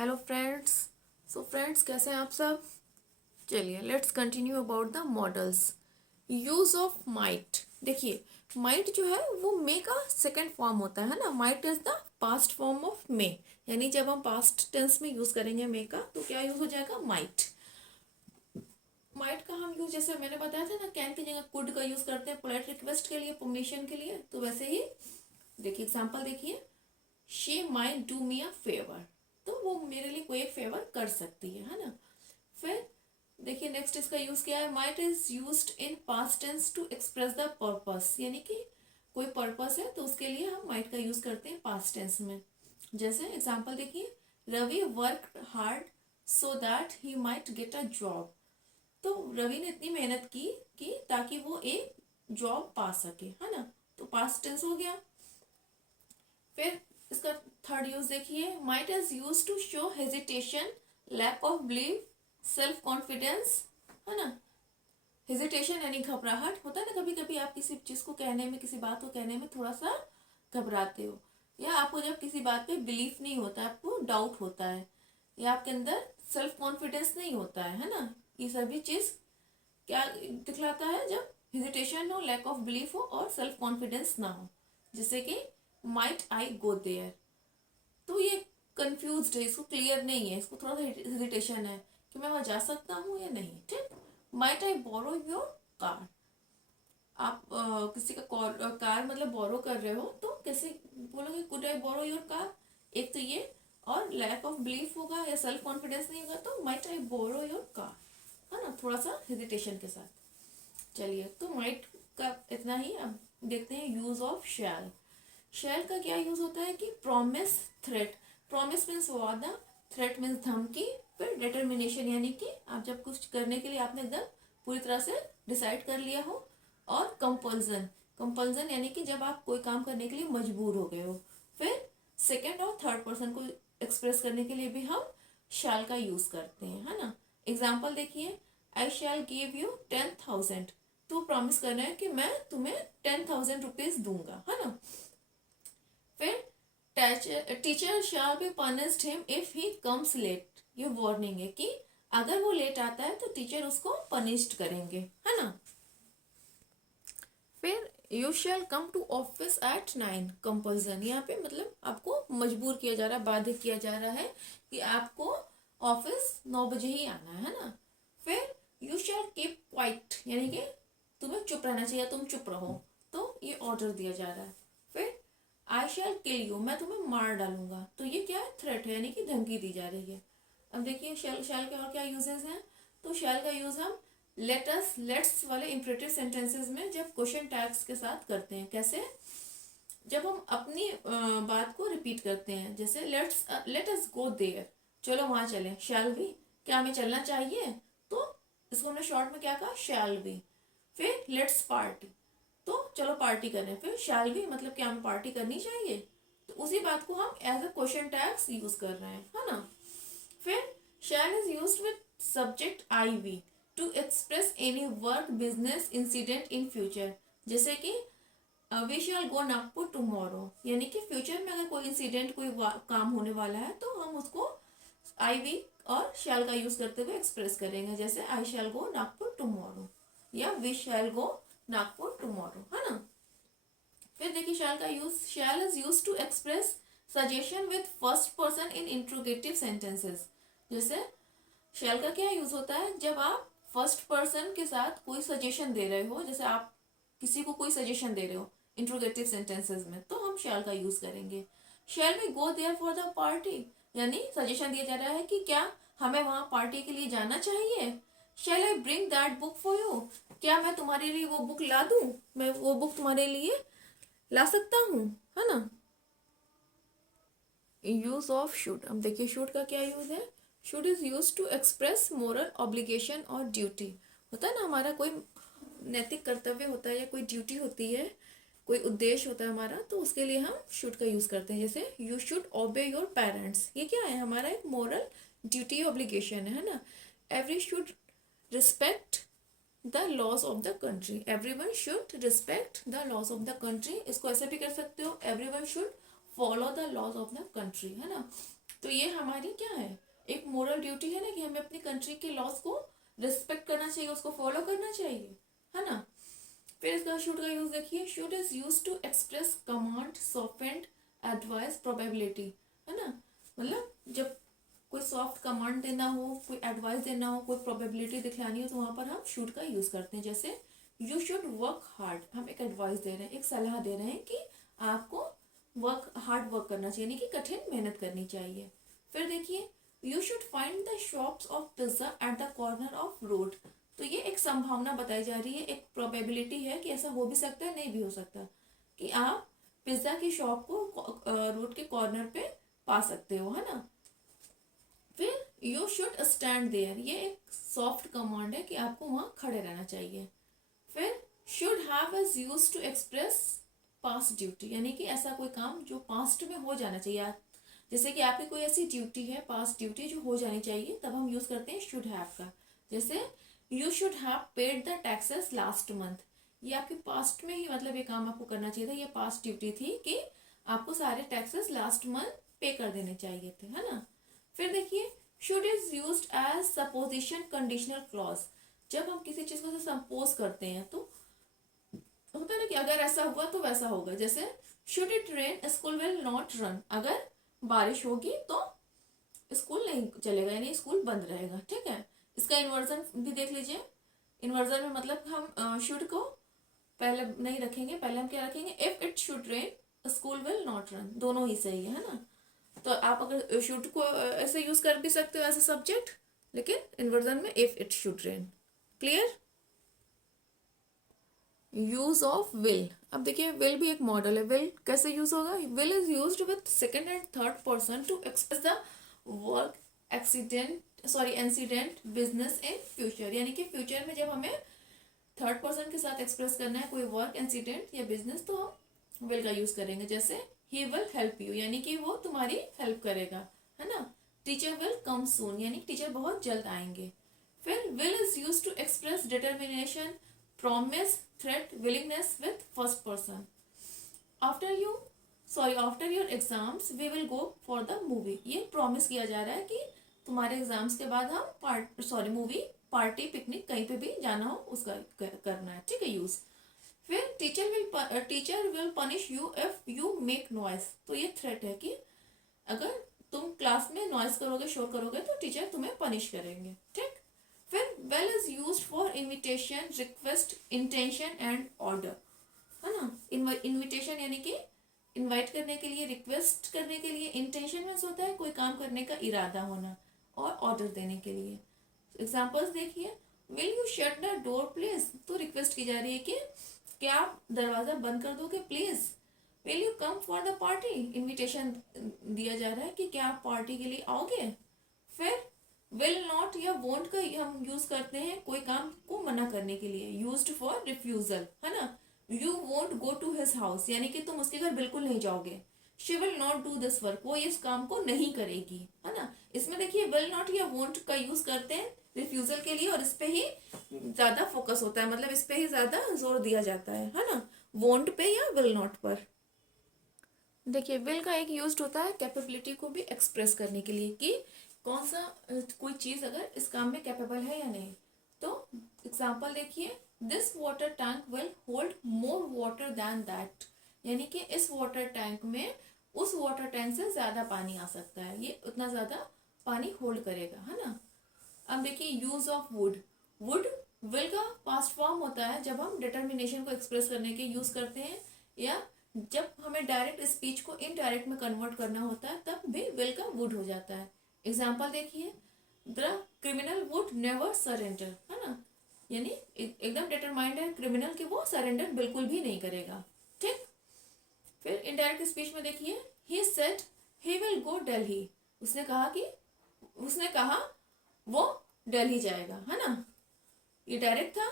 Hello friends. Friends कैसे हैं आप सब। चलिए let's continue about the models. Use of might. देखिए माइट जो है वो मे का सेकंड फॉर्म होता है ना। Might is the past form of May, यानी जब हम पास्ट टेंस में यूज करेंगे मे का तो क्या यूज हो जाएगा, माइट। माइट का हम यूज जैसे मैंने बताया था ना, कैन की जगह कुड का यूज करते हैं पोलाइट रिक्वेस्ट के लिए, परमिशन के लिए। तो वैसे ही देखिए एग्जाम्पल देखिए, she might do me a favour, तो वो मेरे लिए कोई एक फेवर कर सकती है ना। फिर देखिए नेक्स्ट इसका यूज क्या है, might is used in past tense to express the purpose, यानी कि कोई पर्पस है तो उसके लिए हम माइट का यूज करते हैं पास्ट टेंस में। जैसे एग्जांपल देखिए, Ravi work hard so that he might get a job. तो रवि ने इतनी मेहनत की कि ताकि वो एक जॉब पा सके, है ना। तो पास्ट टेंस हो गया। फिर इसका थर्ड यूज देखिए, might is use to show hesitation, lack of believe, self confidence, है ना। हेजिटेशन यानी घबराहट होता है ना, कभी कभी आप किसी चीज को कहने में, किसी बात को कहने में थोड़ा सा घबराते हो, या आपको जब किसी बात पे बिलीफ नहीं होता, आपको डाउट होता है, या आपके अंदर सेल्फ कॉन्फिडेंस नहीं होता है ना। ये सभी चीज क्या दिखलाता है, जब हेजिटेशन हो, लैक ऑफ बिलीफ हो और सेल्फ कॉन्फिडेंस ना हो। जैसे कि माइट आई गो देयर, तो ये कंफ्यूज्ड है, इसको क्लियर नहीं है, इसको थोड़ा सा हेजिटेशन है कि मैं वहां जा सकता हूँ या नहीं। ठीक। Might I borrow your car, आप किसी का कार मतलब बोरो कर रहे हो तो कैसे बोलोगे, could I borrow your car. एक तो ये, और लैक ऑफ बिलीफ होगा या सेल्फ कॉन्फिडेंस नहीं होगा तो might I borrow your car, है ना, थोड़ा सा हेजिटेशन के साथ। चलिए तो माइट का इतना ही। अब देखते हैं यूज ऑफ शैल। शैल का क्या यूज होता है कि प्रॉमिस, थ्रेट। प्रॉमिस मीन्स वादा, थ्रेट मीन्स धमकी, फिर डिटर्मिनेशन यानी कि आप जब कुछ करने के लिए आपने एकदम पूरी तरह से डिसाइड कर लिया हो, और कंपल्सन। कंपल्सन यानी कि जब आप कोई काम करने के लिए मजबूर हो गए हो। फिर सेकेंड और थर्ड पर्सन को एक्सप्रेस करने के लिए भी हम शैल का यूज करते हैं, है ना। एग्जाम्पल देखिए, आई शैल गिव यू 10,000, तो प्रॉमिस करना है कि मैं तुम्हें 10,000 रुपीज दूंगा, है ना। फिर teacher shall be punished him if he comes late, ये वार्निंग है कि अगर वो लेट आता है तो टीचर उसको पनिश्ड करेंगे, है ना। फिर you shall come to office at 9, compulsion, यहाँ पे मतलब आपको मजबूर किया जा रहा है, बाध्य किया जा रहा है कि आपको ऑफिस 9 बजे ही आना है ना। फिर यू शैल कीप क्वाइट, यानी कि तुम्हें चुप रहना चाहिए, तुम चुप रहो, तो ये ऑर्डर दिया जा रहा है। फिर आई शैल किल यू, मैं तुम्हें मार डालूंगा, तो ये क्या है, थ्रेट है, यानी कि धमकी दी जा रही है। अब देखिए शैल शैल के और क्या यूजेस हैं। तो शैल का यूज हम लेटस, लेट्स वाले इंपरेटिव सेंटेंसेस में जब क्वेश्चन टैग्स के साथ करते हैं। कैसे, जब हम अपनी बात को रिपीट करते हैं, जैसे लेट अस गो देयर, चलो वहां चलें, शैल वी, क्या हमें चलना चाहिए, तो इसको हमने शॉर्ट में क्या कहा, शैल वी। फिर लेट्स पार्टी, तो चलो पार्टी करें, फिर शैल वी मतलब क्या हमें पार्टी करनी चाहिए, तो उसी बात को हम as a question tags use कर रहे हैं, है ना। फिर shall is used with subject I we to express any work, business, incident in future. जैसे कि we shall go Nagpur tomorrow, यानी कि फ्यूचर में अगर कोई इंसिडेंट, कोई काम होने वाला है तो हम उसको आई वी और शैल का यूज करते हुए एक्सप्रेस करेंगे। जैसे I shall go Nagpur tomorrow, या we shall go Nagpur tomorrow, है ना। फिर देखिए शैल का use, shall is use to express suggestion with first person in interrogative sentences. जैसे शैल का क्या यूज होता है, जब आप फर्स्ट पर्सन के साथ कोई सजेशन दे रहे हो, जैसे आप किसी को कोई सजेशन दे रहे हो इंट्रोगेटिव सेंटेंसेस में, तो हम शैल का यूज करेंगे। Shall we go there for the party, यानी सजेशन दिया जा रहा है कि क्या हमें वहां पार्टी के लिए जाना चाहिए। Shall I bring that book for you, क्या मैं तुम्हारे लिए वो बुक ला दूं, मैं वो बुक तुम्हारे लिए ला सकता हूँ, है ना। Use of should. अब देखिए शुड का क्या यूज है। Should is use to express moral obligation और ड्यूटी। होता है ना, हमारा कोई नैतिक कर्तव्य होता है या कोई ड्यूटी होती है, कोई उद्देश्य होता है हमारा, तो उसके लिए हम शुड का यूज करते हैं। जैसे यू शुड ओबे योर पेरेंट्स, ये क्या है, हमारा एक मोरल ड्यूटी ऑब्लिगेशन है ना। Every should respect the laws of the country, everyone should respect the laws of the country. इसको ऐसे भी कर सकते हो, everyone should follow the laws of the country, है ना। तो ये हमारी क्या है, एक मोरल ड्यूटी है ना कि हमें अपनी कंट्री के लॉज को रिस्पेक्ट करना चाहिए, उसको फॉलो करना चाहिए, है ना। फिर इसका शुड का यूज देखिए, should is use to express command, softened, advice, probability, है ना। मतलब जब कोई सॉफ्ट कमांड देना हो, कोई एडवाइस देना हो, कोई प्रोबेबिलिटी दिखलानी हो, तो वहां पर हम शुड का यूज करते हैं। जैसे यू शुड वर्क हार्ड, हम एक एडवाइस दे रहे हैं, एक सलाह दे रहे हैं कि आपको हार्ड वर्क करना चाहिए, यानी कि कठिन मेहनत करनी चाहिए। फिर देखिए, you should find the shops of pizza at the corner of road. तो ये एक संभावना बताई जा रही है, एक प्रोबेबिलिटी है कि ऐसा हो भी सकता है, नहीं भी हो सकता, कि आप पिज्जा की शॉप को रोड के कॉर्नर पे पा सकते हो, है ना। फिर यू शुड स्टैंड देयर, ये एक सॉफ्ट कमांड है कि आपको वहां खड़े रहना चाहिए। फिर should have is use to express past duty, यानी कि ऐसा कोई काम जो पास्ट में हो जाना चाहिए, जैसे कि आपकी कोई ऐसी ड्यूटी है, पास्ट ड्यूटी जो हो जानी चाहिए, तब हम यूज करते हैं शुड हैव का। जैसे you should have paid the taxes last month, ये आपके पास्ट में ही, मतलब ये काम आपको करना चाहिए था, ये पास्ट ड्यूटी थी कि आपको सारे टैक्सेस लास्ट मंथ पे कर देने चाहिए थे, है ना। फिर देखिए, should is used as supposition conditional clause, जब हम किसी चीज को सपोज करते हैं तो होता है ना कि अगर ऐसा हुआ तो वैसा होगा। जैसे should it rain school will not run, अगर बारिश होगी तो स्कूल नहीं चलेगा, यानी स्कूल बंद रहेगा, ठीक है। इसका इन्वर्जन भी देख लीजिए, इन्वर्जन में मतलब हम शुड को पहले नहीं रखेंगे, पहले हम क्या रखेंगे, if it should rain school will not run, दोनों ही सही है ना। तो आप अगर शुड को ऐसे यूज कर भी सकते हो एज ए सब्जेक्ट, लेकिन इन्वर्जन में if it should rain. Clear. Use of will, अब देखिए विल भी एक मॉडल है। विल कैसे यूज होगा, will is used with second and third person to express the work incident business in future, यानी कि फ्यूचर में जब हमें थर्ड पर्सन के साथ एक्सप्रेस करना है कोई वर्क इंसिडेंट या बिजनेस, तो हम विल का यूज करेंगे। जैसे ही विल हेल्प यू, यानी कि वो तुम्हारी हेल्प करेगा, है ना। टीचर विल कम सून, यानी टीचर बहुत जल्द आएंगे। फिर will is use to express determination, promise, threat, willingness with first person. After your exams we will go for the movie, ये promise किया जा रहा है कि तुम्हारे एग्जाम्स के बाद हम मूवी, पार्टी, पिकनिक, कहीं पे भी जाना हो उसका करना है, ठीक है, यूज। फिर teacher will punish you if you make noise, तो ये थ्रेट है कि अगर तुम क्लास में नॉइस करोगे, शोर करोगे, तो टीचर तुम्हें पनिश करेंगे, ठीक। फिर well is use for invitation, request, intention and order, है ना। इन्विटेशन यानी कि इनवाइट करने के लिए, रिक्वेस्ट करने के लिए, इंटेंशन में होता है कोई काम करने का इरादा होना, और ऑर्डर देने के लिए। एग्जाम्पल्स देखिए, will you shut the door please, तो रिक्वेस्ट की जा रही है कि क्या आप दरवाजा बंद कर दोगे please. Will you come for the party, invitation दिया जा रहा है कि क्या आप पार्टी के लिए आओगे। फिर विल नॉट या वोंट का हम यूज करते हैं कोई काम को मना करने के लिए, यूज्ड फॉर रिफ्यूजल, है ना। You won't go to his house, यानी कि तुम उसके घर बिल्कुल नहीं जाओगे। She will not do this work, वो इस काम को नहीं करेगी, है ना। इसमें देखिए विल नॉट या वोंट का यूज करते हैं रिफ्यूजल के लिए, और इस पे ही ज्यादा फोकस होता है, मतलब इस पे ही ज्यादा जोर दिया जाता है ना, वोंट पे या विल नॉट पर। देखिए विल का एक यूज होता है कैपेबिलिटी को भी एक्सप्रेस करने के लिए, कि कौन सा कोई चीज अगर इस काम में कैपेबल है या नहीं। तो एग्जाम्पल देखिए, this water tank will hold more water than that, यानी कि इस वाटर टैंक में उस वाटर टैंक से ज्यादा पानी आ सकता है, ये उतना ज्यादा पानी होल्ड करेगा, है ना। अब देखिए use of would, would will का पास्ट फॉर्म होता है जब हम डिटर्मिनेशन को एक्सप्रेस करने के यूज करते हैं, या जब हमें डायरेक्ट स्पीच को इनडायरेक्ट में कन्वर्ट करना होता है तब भी विल का वुड हो जाता है। एग्जाम्पल देखिए, the criminal would never surrender, है ना, यानी एकदम डिटरमाइंड है क्रिमिनल कि वो सरेंडर बिल्कुल भी नहीं करेगा, ठीक। फिर इनडायरेक्ट स्पीच में देखिए, he said he will go Delhi, उसने कहा वो दिल्ली जाएगा, है ना, ये डायरेक्ट था।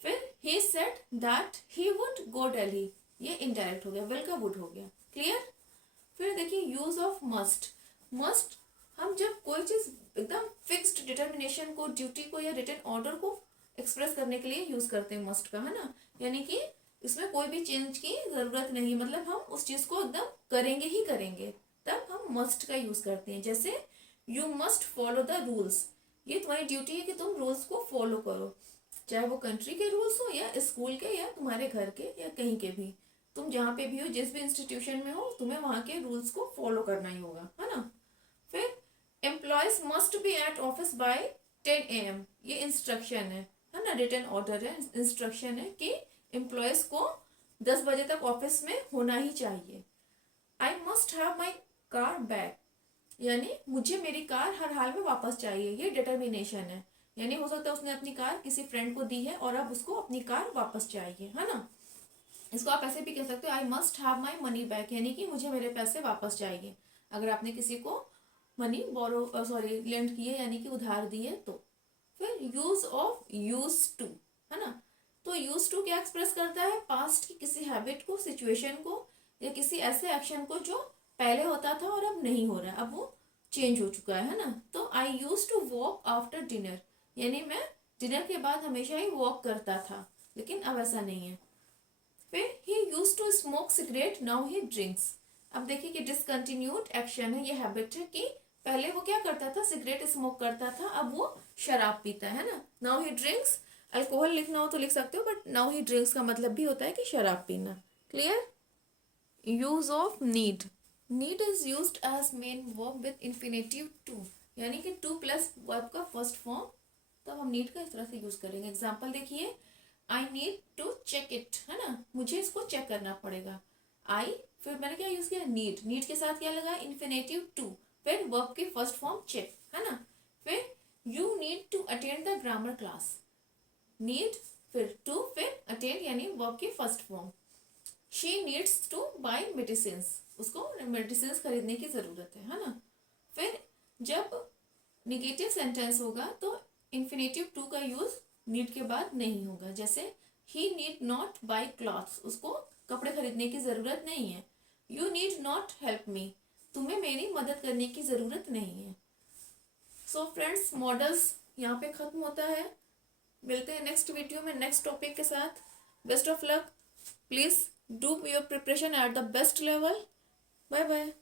फिर he said that he would go Delhi, ये इनडायरेक्ट हो गया, विल का वुड हो गया। क्लियर। फिर देखिए यूज ऑफ मस्ट, मस्ट हम जब कोई चीज एकदम फिक्स्ड डिटर्मिनेशन को, ड्यूटी को या रिटन ऑर्डर को एक्सप्रेस करने के लिए यूज करते हैं मस्ट का, है ना, यानी कि इसमें कोई भी चेंज की जरूरत नहीं, मतलब हम उस चीज को एकदम करेंगे ही करेंगे, तब हम मस्ट का यूज करते हैं। जैसे you must follow the rules, ये तुम्हारी ड्यूटी है कि तुम रूल्स को फॉलो करो, चाहे वो कंट्री के रूल्स हो या स्कूल के या तुम्हारे घर के या कहीं के भी, तुम जहाँ पे भी हो, जिस भी इंस्टीट्यूशन में हो, तुम्हें वहाँ के रूल्स को फॉलो करना ही होगा, है ना। फिर employees must be at office by 10 AM, ये इंस्ट्रक्शन है ना, रिटन ऑर्डर है, इंस्ट्रक्शन है कि एम्प्लॉयज को 10 बजे तक ऑफिस में होना ही चाहिए। I must have my car back, यानी मुझे मेरी कार हर हाल में वापस चाहिए, ये डिटर्मिनेशन है। यानी हो सकता है उसने अपनी कार किसी फ्रेंड को दी है और अब उसको अपनी कार वापस चाहिए, है ना। इसको आप ऐसे भी कह सकते हो, I must have my money back, यानी कि मुझे मेरे पैसे वापस चाहिए, अगर आपने किसी को मनी बोरो सॉरी लेंड किए यानी कि उधार दिए तो। फिर यूज ऑफ यूज टू, है ना। तो यूज टू क्या एक्सप्रेस करता है, पास्ट की किसी हैबिट को, सिचुएशन को या किसी ऐसे एक्शन को जो पहले होता था और अब नहीं हो रहा है, अब वो चेंज हो चुका है ना। तो I use to walk after dinner, यानी मैं डिनर के बाद हमेशा ही वॉक करता था, लेकिन अब ऐसा नहीं है। फिर he use to smoke cigarette, now he drinks. अब देखिए कि डिसकंटिन्यूड एक्शन है, ये हैबिट है कि पहले वो क्या करता था, सिगरेट स्मोक करता था, अब वो शराब पीता है ना। नाउ ही ड्रिंक्स, अल्कोहल लिखना हो तो लिख सकते हो, बट नाउ ही ड्रिंक्स का मतलब भी होता है कि शराब पीना। Clear. Use of need, need is used as main verb with infinitive to, यानी कि टू प्लस वर्ब का फर्स्ट फॉर्म, तो हम नीड का इस तरह से यूज करेंगे। एग्जाम्पल देखिए, I need to check it, है ना, मुझे इसको चेक करना पड़ेगा। आई, फिर मैंने क्या यूज किया, नीड, नीड के साथ क्या लगा, इन्फिनेटिव टू, फिर वर्ब की फर्स्ट फॉर्म चेक, है ना। फिर you need to attend the grammar class, need फिर टू फिर अटेंड यानी वर्ब की first form. She needs to buy medicine, उसको मेडिसिन खरीदने की जरूरत है ना। फिर जब निगेटिव सेंटेंस होगा तो इन्फिनेटिव टू का यूज नीड के बाद नहीं होगा। जैसे ही नीड नॉट बाय क्लॉथ्स, उसको कपड़े खरीदने की जरूरत नहीं है। You need not help me, तुम्हें मेरी मदद करने की जरूरत नहीं है। सो फ्रेंड्स, मॉडल्स यहाँ पे खत्म होता है। मिलते हैं नेक्स्ट वीडियो में नेक्स्ट टॉपिक के साथ। Best of luck, please do your preparation at the best level. Bye bye.